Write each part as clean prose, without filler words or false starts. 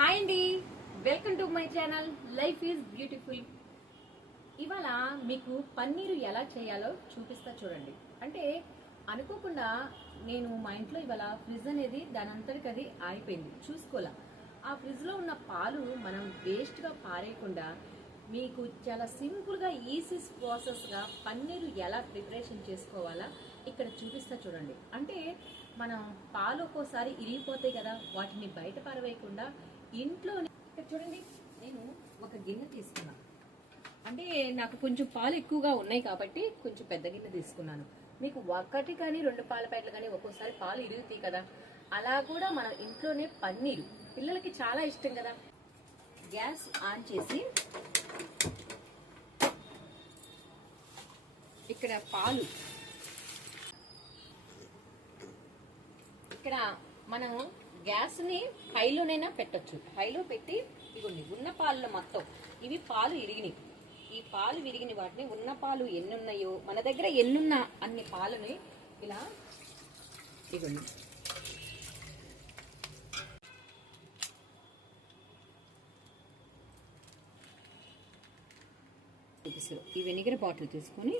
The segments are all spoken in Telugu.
హాయ్ అండి, welcome to my channel life is beautiful. ఇవాళ మీకు పన్నీరు ఎలా చేయాలో చూపిస్తా చూడండి. అంటే అనుకోకుండా నేను మా ఇంట్లో ఇవాళ ఫ్రిడ్జ్ అనేది దాని అంతటికి అది ఆగిపోయింది, చూసుకోలే. ఆ ఫ్రిడ్జ్లో ఉన్న పాలు మనం వేస్ట్గా పారేయకుండా మీకు చాలా సింపుల్గా ఈజీ ప్రాసెస్గా పన్నీరు ఎలా ప్రిపరేషన్ చేసుకోవాలా ఇక్కడ చూపిస్తా చూడండి. అంటే మనం పాలు ఒక్కోసారి ఇరిగిపోతాయి కదా, వాటిని బయట పారవేయకుండా ఇంట్లోనే చూడండి. నేను ఒక గిన్నె తీసుకున్నాను, అంటే నాకు కొంచెం పాలు ఎక్కువగా ఉన్నాయి కాబట్టి కొంచెం పెద్ద గిన్నె తీసుకున్నాను. మీకు ఒకటి కానీ 2 పాల ప్యాకెట్లు కానీ ఒక్కోసారి పాలు ఇరుగుతాయి కదా, అలా కూడా మనం ఇంట్లోనే పన్నీరు పిల్లలకి చాలా ఇష్టం కదా. గ్యాస్ ఆన్ చేసి ఇక్కడ పాలు, ఇక్కడ మనం గ్యాస్ని హైలోనైనా పెట్టచ్చు. హైలో పెట్టి ఇవ్వండి, ఉన్న పాలలో మొత్తం ఇవి పాలు ఇరిగినాయి. ఈ పాలు విరిగిన వాటిని ఉన్న పాలు ఎన్ని ఉన్నాయో మన దగ్గర ఎన్నున్న అన్ని పాలని ఇలా ఇవ్వండి. ఈ వెనిగర్ బాటిల్ తీసుకొని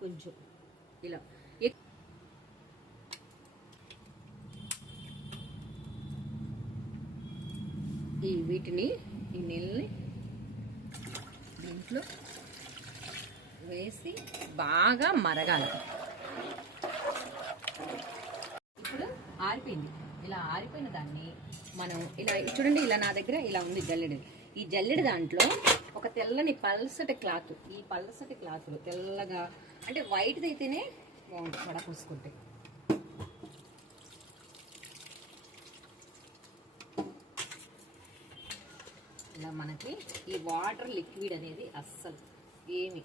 కొంచెం ఇలా వీటిని ఈ నీళ్ళని దీంట్లో వేసి బాగా మరగాలి. ఇప్పుడు ఆరిపోయింది. ఇలా ఆరిపోయిన దాన్ని మనం ఇలా చూడండి, ఇలా నా దగ్గర ఇలా ఉంది జల్లెడ. ఈ జల్లెడ దాంట్లో ఒక తెల్లని పల్సటి క్లాత్, ఈ పల్సటి క్లాత్లో తెల్లగా అంటే వైట్ది అయితేనే బాగుంటుంది వడపోసుకుంటే. ఇలా మనకి ఈ వాటర్ లిక్విడ్ అనేది అస్సలు ఏమి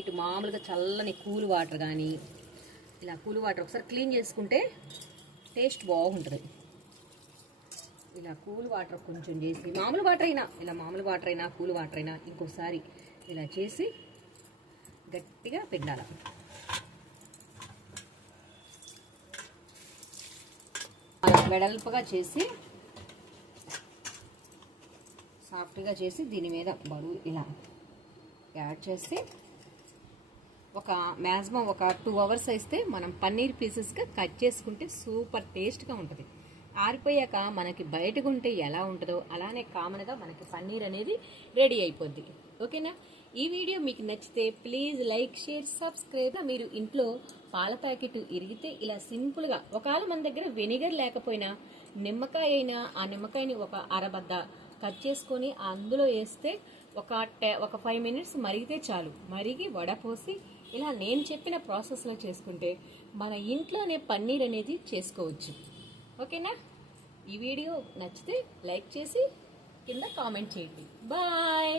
ఇటు మామూలుగా చల్లని కూల్ వాటర్ కానీ ఇలా కూల్ వాటర్ ఒకసారి క్లీన్ చేసుకుంటే టేస్ట్ బాగుంటుంది. ఇలా కూల్ వాటర్ కొంచెం చేసి మామూలు వాటర్ అయినా, ఇలా మామూలు వాటర్ అయినా కూల్ వాటర్ అయినా ఇంకోసారి ఇలా చేసి గట్టిగా పిండాలి. వెడల్పుగా చేసి సాఫ్ట్గా చేసి దీని మీద బరువు ఇలా యాడ్ చేసి ఒక మ్యాక్సిమం ఒక 2 అవర్స్ అయితే మనం పన్నీర్ పీసెస్గా కట్ చేసుకుంటే సూపర్ టేస్ట్గా ఉంటుంది. ఆరిపోయాక మనకి బయటకు ఉంటే ఎలా ఉంటుందో అలానే కామన్గా మనకి పన్నీర్ అనేది రెడీ అయిపోద్ది. ఓకేనా? ఈ వీడియో మీకు నచ్చితే ప్లీజ్ లైక్, షేర్, సబ్స్క్రైబ్. మీరు ఇంట్లో పాల ప్యాకెట్ ఇరిగితే ఇలా సింపుల్గా, ఒకవేళ మన దగ్గర వెనిగర్ లేకపోయినా నిమ్మకాయ అయినా ఆ నిమ్మకాయని ఒక అరబద్ద కట్ చేసుకొని అందులో వేస్తే ఒక 5 మినిట్స్ మరిగితే చాలు. మరిగి వడపోసి ఇలా నేను చెప్పిన ప్రాసెస్లో చేసుకుంటే మన ఇంట్లోనే పన్నీర్ అనేది చేసుకోవచ్చు. ఓకేనా? ఈ వీడియో నచ్చితే లైక్ చేసి కింద కామెంట్ చేయండి. బాయ్.